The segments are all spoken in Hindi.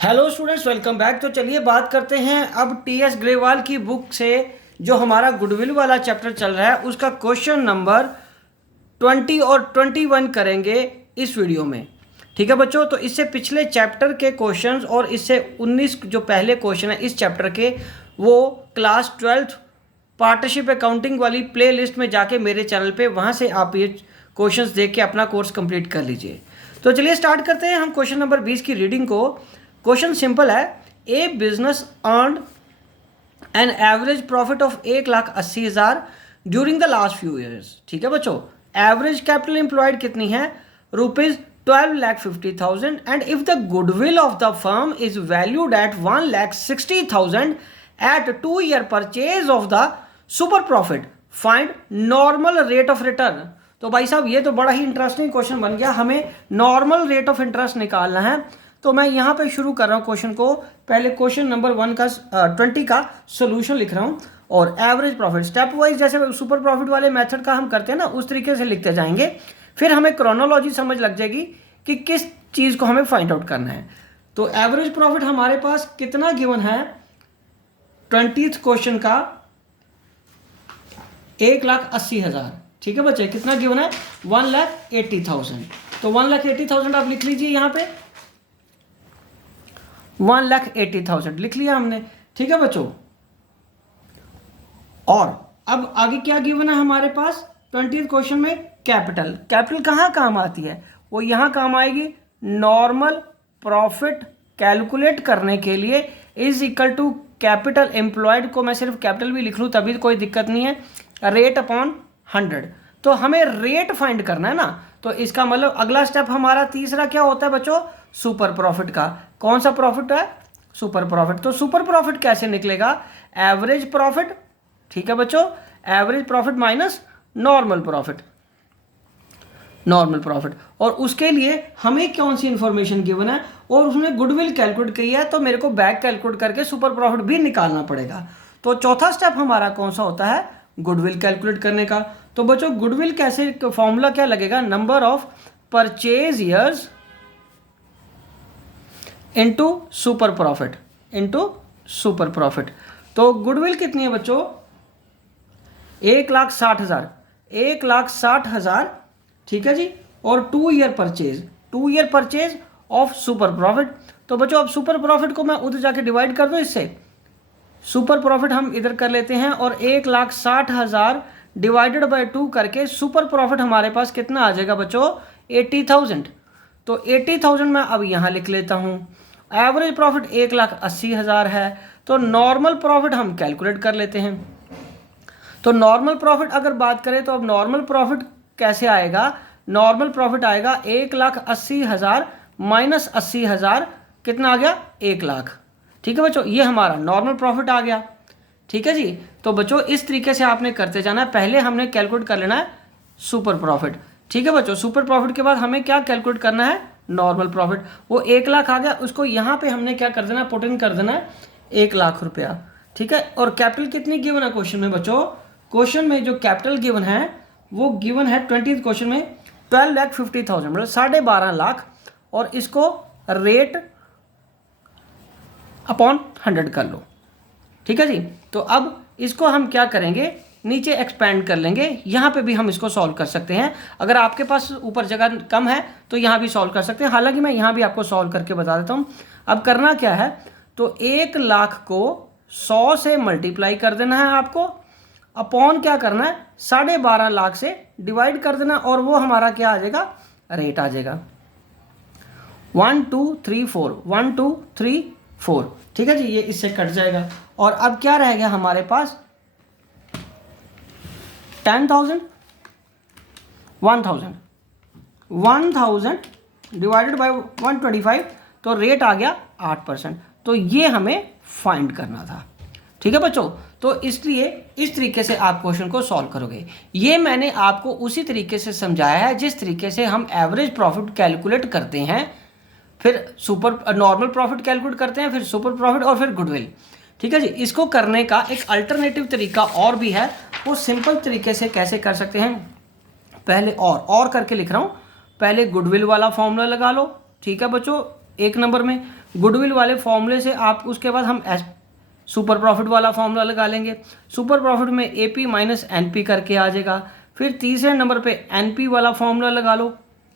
Hello students, welcome back. तो चलिए बात करते हैं अब टीएस ग्रेवाल की बुक से जो हमारा गुडविल वाला चैप्टर चल रहा है उसका क्वेश्चन नंबर 20 और 21 करेंगे इस वीडियो में। ठीक है बच्चों, तो इससे पिछले चैप्टर के क्वेश्चंस और इससे 19 जो पहले क्वेश्चन है इस चैप्टर के, वो क्लास 12 पार्टनरशिप अकाउंटिंग वाली प्ले लिस्ट में जाके मेरे चैनल पे वहाँ से आप ये क्वेश्चंस देख के अपना कोर्स कंप्लीट कर लीजिए। तो चलिए स्टार्ट करते हैं हम क्वेश्चन नंबर 20 की रीडिंग को। क्वेश्चन सिंपल है, a business earn an average profit of 1,80,000 during the last few years. ठीक है बच्चों, एवरेज कैपिटल एम्प्लॉयड कितनी है? ₹12,50,000 and if the goodwill of the firm is valued at 1,60,000 at 2 year purchase of the super profit, find normal rate of return. तो भाई साहब ये तो बड़ा ही इंटरेस्टिंग क्वेश्चन बन गया, हमें नॉर्मल रेट ऑफ इंटरेस्ट निकालना है। तो मैं यहाँ पे शुरू कर रहा हूँ क्वेश्चन को। पहले क्वेश्चन नंबर 20 का सोल्यूशन लिख रहा हूँ और एवरेज प्रॉफिट स्टेप वाइज जैसे सुपर प्रॉफिट वाले मेथड का हम करते हैं ना, उस तरीके से लिखते जाएंगे। फिर हमें क्रोनोलॉजी समझ लग जाएगी कि किस चीज़ को हमें फाइंड आउट करना है। तो एवरेज प्रॉफिट हमारे पास कितना गिवन है 20th क्वेश्चन का? 1,80,000। ठीक है बच्चे, कितना गिवन है? 1,80,000। तो 1,80,000 आप लिख लीजिए यहाँ पे, 1,80,000 लिख लिया हमने। ठीक है बच्चों, और अब आगे क्या गिवन है हमारे पास 20th क्वेश्चन में? कैपिटल। कैपिटल कहाँ काम आती है? वो यहाँ काम आएगी नॉर्मल प्रॉफिट कैलकुलेट करने के लिए। Is equal to capital employed को मैं सिर्फ कैपिटल भी लिख लूँ तभी कोई दिक्कत नहीं है, रेट अपॉन 100। तो हमें रेट फाइंड करना है ना, तो इसका मतलब अगला स्टेप हमारा तीसरा क्या होता है बच्चों? सुपर प्रॉफिट का। कौन सा प्रॉफिट है? Super profit. तो सुपर प्रॉफिट कैसे निकलेगा? Average profit. ठीक है बच्चों, average profit minus normal profit, normal profit. और उसके लिए हमें कौन सी इंफॉर्मेशन गिवन है और उसने गुडविल कैलकुलेट की है, तो मेरे को बैक कैलकुलेट करके सुपर प्रॉफिट भी निकालना पड़ेगा। तो चौथा स्टेप हमारा कौन सा होता है? गुडविल कैलकुलेट करने का। तो बच्चों गुडविल कैसे, फॉर्मूला क्या लगेगा? Number of purchase years into super profit, into super profit. तो गुडविल कितनी है बच्चों? 1,60,000, 1,60,000। ठीक है जी, और 2 year purchase, 2 year purchase of super profit. तो बच्चों अब सुपर प्रॉफिट को मैं उधर जाके डिवाइड कर दूं इससे, सुपर प्रॉफिट हम इधर कर लेते हैं और 1,60,000 डिवाइडेड बाय 2 करके सुपर प्रॉफिट हमारे पास कितना आ जाएगा बच्चों? 80,000। तो 80,000 मैं अब यहाँ लिख लेता हूँ। एवरेज प्रॉफिट 1,80,000 है, तो नॉर्मल प्रॉफिट हम कैलकुलेट कर लेते हैं। तो नॉर्मल प्रॉफिट अगर बात करें तो अब नॉर्मल प्रॉफिट कैसे आएगा? नॉर्मल प्रॉफिट आएगा 1,80,000 माइनस 80,000, कितना आ गया? 1,00,000। ठीक है बच्चों, ये हमारा नॉर्मल प्रॉफिट आ गया। ठीक है जी, तो बच्चों इस तरीके से आपने करते जाना है। पहले हमने कैलकुलेट कर लेना है सुपर प्रॉफिट। ठीक है बच्चों, सुपर प्रॉफिट के बाद हमें क्या कैलकुलेट करना है? Normal profit. वो 1,00,000 आ गया, उसको यहाँ पे हमने क्या कर देना है? पुट इन कर देना है 1,00,000 रुपया। ठीक है, और कैपिटल कितनी गिवन है क्वेश्चन में बच्चों? क्वेश्चन में जो कैपिटल गिवन है वो गिवन है 20th क्वेश्चन में 12,50,000, मतलब 12.5 लाख, और इसको रेट अपॉन 100 कर लो। ठीक है जी, तो अब इसको हम क्या करेंगे? नीचे एक्सपेंड कर लेंगे। यहाँ पे भी हम इसको सॉल्व कर सकते हैं, अगर आपके पास ऊपर जगह कम है तो यहाँ भी सॉल्व कर सकते हैं। हालांकि मैं यहाँ भी आपको सॉल्व करके बता देता हूँ। अब करना क्या है, तो 1,00,000 को 100 से मल्टीप्लाई कर देना है आपको, अपॉन क्या करना है? 12.5 से डिवाइड कर देना, और वो हमारा क्या आ जाएगा? रेट आ जाएगा 1 2 3 4, 1 2 3 4। ठीक है जी, ये इससे कट जाएगा। और अब क्या रह गया हमारे पास? 10,000, 1,000, 1,000 डिवाइडेड बाय 125, तो रेट आ गया 8%। तो ये हमें फाइंड करना था। ठीक है बच्चों, तो इसलिए इस तरीके से आप क्वेश्चन को सॉल्व करोगे। ये मैंने आपको उसी तरीके से समझाया है जिस तरीके से हम एवरेज प्रॉफिट कैलकुलेट करते हैं, फिर सुपर नॉर्मल प्रॉफिट कैलकुलेट करते हैं, फिर सुपर प्रॉफिट और फिर गुडविल। ठीक है जी, इसको करने का एक अल्टरनेटिव तरीका और भी है, वो सिंपल तरीके से कैसे कर सकते हैं। पहले और करके लिख रहा हूँ। पहले गुडविल वाला फॉर्मूला लगा लो। ठीक है बच्चों, 1 नंबर में। गुडविल वाले फॉर्मूले से आप उसके बाद हम सुपर प्रॉफिट वाला फॉर्मूला लगा लेंगे। सुपर प्रॉफिट में एपी माइनस एनपी करके आ जाएगा। फिर तीसरे नंबर पे एनपी वाला फॉर्मूला लगा लो,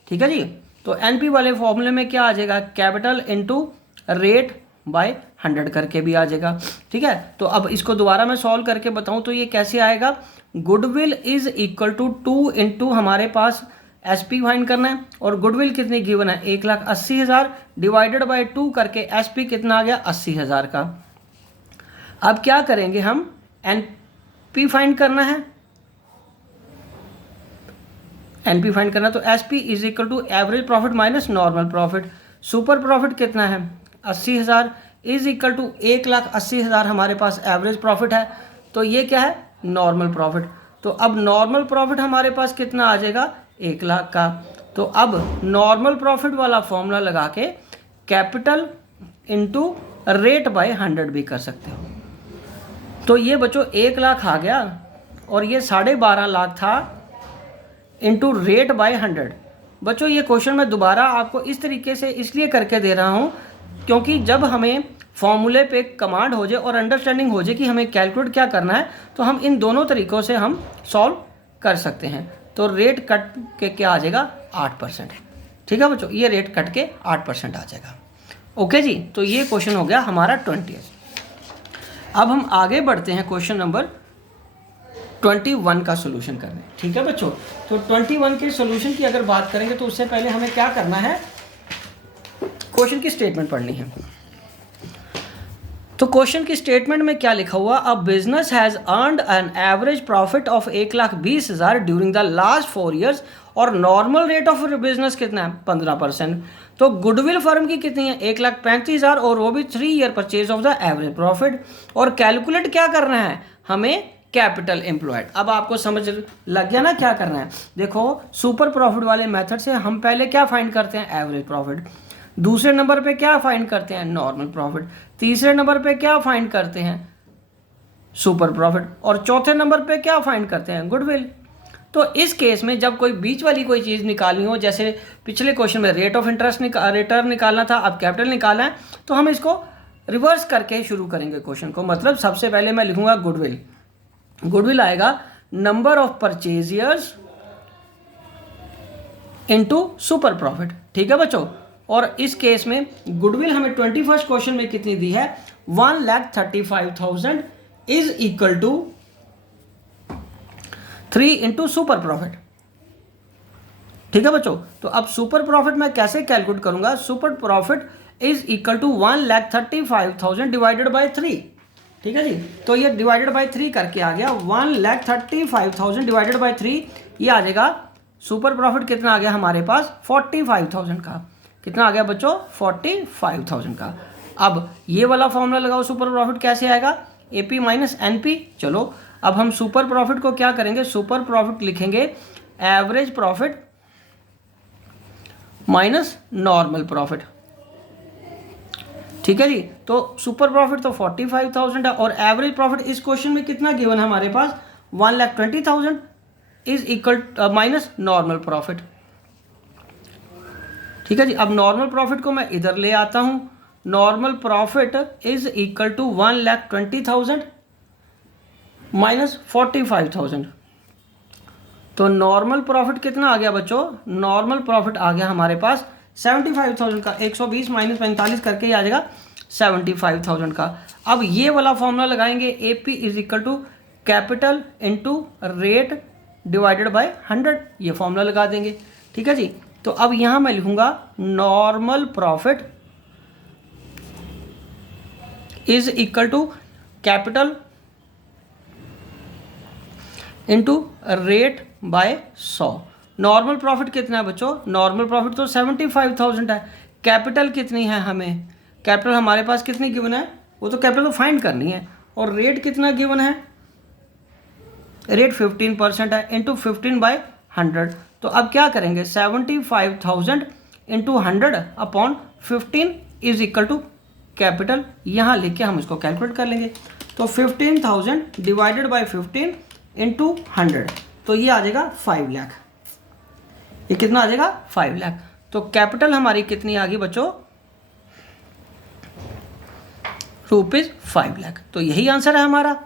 ठीक है जी। तो एनपी वाले फॉर्मूले में क्या आ जाएगा, कैपिटल इनटू रेट बाय 100 करके भी आ जाएगा, ठीक है। तो अब इसको दोबारा मैं सॉल्व करके बताऊं तो ये कैसे आएगा, goodwill is equal to 2 into हमारे पास एसपी फाइंड करना है, और गुडविल कितनी गिवन है 1,80,000 डिवाइडेड बाय 2 करके एसपी कितना आ गया 80,000 का। अब क्या करेंगे, हम एनपी फाइंड करना है, एनपी फाइंड करना, तो SP is equal to average profit minus normal profit. Super profit कितना है 80,000 इज इक्वल टू 1,80,000 हमारे पास एवरेज प्रॉफिट है, तो ये क्या है नॉर्मल प्रॉफिट। तो अब नॉर्मल प्रॉफिट हमारे पास कितना आ जाएगा 1,00,000 का। तो अब नॉर्मल प्रॉफिट वाला फॉर्मूला लगा के कैपिटल इनटू रेट बाय 100 भी कर सकते हो। तो ये बच्चों 1,00,000 आ गया, और ये 12.5 लाख था इंटू रेट बाय 100। बच्चों ये क्वेश्चन मैं दोबारा आपको इस तरीके से इसलिए करके दे रहा हूँ क्योंकि जब हमें फॉर्मूले पे कमांड हो जाए और अंडरस्टैंडिंग हो जाए कि हमें कैलकुलेट क्या करना है, तो हम इन दोनों तरीक़ों से हम सॉल्व कर सकते हैं। तो रेट कट के क्या आ जाएगा 8%, ठीक है बच्चों, ये रेट कट के 8% आ जाएगा। ओके जी, तो ये क्वेश्चन हो गया हमारा 20। अब हम आगे बढ़ते हैं क्वेश्चन नंबर 21 का सोल्यूशन करने, ठीक है बच्चों। तो 21 के सोल्यूशन की अगर बात करेंगे तो उससे पहले हमें क्या करना है, क्वेश्चन की स्टेटमेंट पढ़नी है। तो क्वेश्चन की स्टेटमेंट में क्या लिखा हुआ, a business has earned N average profit of 1,20,000 during the last 4 years, और नॉर्मल रेट ऑफ बिजनेस कितना है 15%। तो गुडविल फर्म की कितनी है 1,35,000, और वो भी 3 year purchase of the average profit. और कैलकुलेट क्या करना है हमें, कैपिटल एम्प्लॉयड। अब आपको समझ लग गया ना क्या करना है। देखो सुपर प्रॉफिट वाले मेथड से हम पहले क्या फाइंड करते हैं एवरेज प्रॉफिट, दूसरे नंबर पे क्या फाइंड करते हैं नॉर्मल प्रॉफिट, तीसरे नंबर पे क्या फाइंड करते हैं सुपर प्रॉफिट, और चौथे नंबर पे क्या फाइंड करते हैं गुडविल। तो इस केस में जब कोई बीच वाली कोई चीज़ निकालनी हो, जैसे पिछले क्वेश्चन में रेट ऑफ इंटरेस्ट रिटर्न निकालना था, अब कैपिटल निकालना है, तो हम इसको रिवर्स करके शुरू करेंगे क्वेश्चन को। मतलब सबसे पहले मैं लिखूंगा गुडविल, गुडविल आएगा number of purchase years into super profit, ठीक है बच्चों। और इस केस में गुडविल हमें 21st क्वेश्चन में कितनी दी है 1,35,000 is equal to 3 into super profit, ठीक है बच्चों। तो अब सुपर प्रॉफिट मैं कैसे कैलकुलेट करूंगा, super profit is equal to 1,35,000 divided by 3, ठीक है जी। तो ये डिवाइडेड बाय 3 करके आ गया 1,35,000 डिवाइडेड बाय 3, ये आ जाएगा सुपर प्रॉफिट कितना आ गया हमारे पास 45,000 का। कितना आ गया बच्चों 45,000 का। अब ये वाला फॉर्मूला लगाओ, सुपर प्रॉफिट कैसे आएगा एपी माइनस एनपी। चलो अब हम सुपर प्रॉफिट को क्या करेंगे, सुपर प्रॉफिट लिखेंगे average profit minus normal profit, ठीक है जी। तो सुपर प्रॉफिट तो 45,000 है, और एवरेज प्रॉफिट इस क्वेश्चन में कितना गिवन है हमारे पास 1,20,000 is equal minus normal profit, ठीक है जी। अब नॉर्मल प्रॉफिट को मैं इधर ले आता हूं, normal profit is equal to 1,20,000 minus 45,000। तो नॉर्मल प्रॉफिट कितना आ गया बच्चों, नॉर्मल प्रॉफिट आ गया हमारे पास 75,000 का, 120 माइनस 45 करके ही आ जाएगा 75,000 का। अब ये वाला फॉर्मूला लगाएंगे AP is equal to capital into rate divided by 100, ये फॉर्मूला लगा देंगे, ठीक है जी। तो अब यहां मैं लिखूंगा normal profit is equal to capital into rate by 100। Normal profit कितना है बच्चों, नॉर्मल प्रॉफिट तो 75,000 है। कैपिटल कितनी है हमें, कैपिटल हमारे पास कितनी गिवन है, वो तो कैपिटल तो फाइंड करनी है। और रेट कितना गिवन है, रेट 15% है, इंटू 15 बाय 100। तो अब क्या करेंगे 75,000 into 100 upon 15 is equal to capital, यहाँ लेके हम इसको कैलकुलेट कर लेंगे। तो 15,000 डिवाइडेड बाय 15 इंटू 100, तो ये आ जाएगा 5 लाख। ये कितना आ जाएगा 5 लाख। तो कैपिटल हमारी कितनी आ गई बच्चों रुपीज़ 5 लाख। तो यही आंसर है हमारा।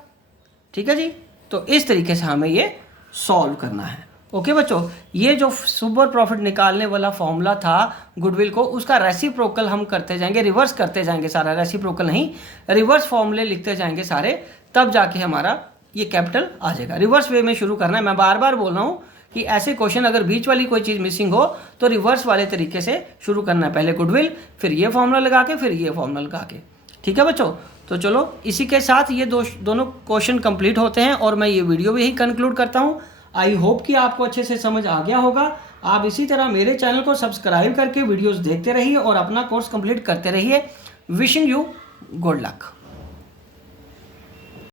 ठीक है जी, तो इस तरीके से हमें ये सॉल्व करना है। ओके बच्चों, ये जो सुपर प्रॉफिट निकालने वाला फॉर्मूला था गुडविल को, उसका रेसिप्रोकल हम करते जाएंगे, रिवर्स करते जाएंगे सारा, रेसिप्रोकल नहीं, रिवर्स फॉर्मूले लिखते जाएंगे सारे, तब जाके हमारा ये कैपिटल आ जाएगा। रिवर्स वे में शुरू करना है। मैं बार बार बोल रहा हूँ कि ऐसे क्वेश्चन अगर बीच वाली कोई चीज़ मिसिंग हो तो रिवर्स वाले तरीके से शुरू करना है। पहले गुडविल, फिर ये फॉर्मूला लगा के, फिर ये फॉर्मूला लगा के। ठीक है बच्चों, तो चलो इसी के साथ ये दोनों क्वेश्चन कंप्लीट होते हैं और मैं ये वीडियो भी यही कंक्लूड करता हूँ। आई होप कि आपको अच्छे से समझ आ गया होगा। आप इसी तरह मेरे चैनल को सब्सक्राइब करके वीडियोस देखते रहिए और अपना कोर्स कंप्लीट करते रहिए। Wishing you good luck.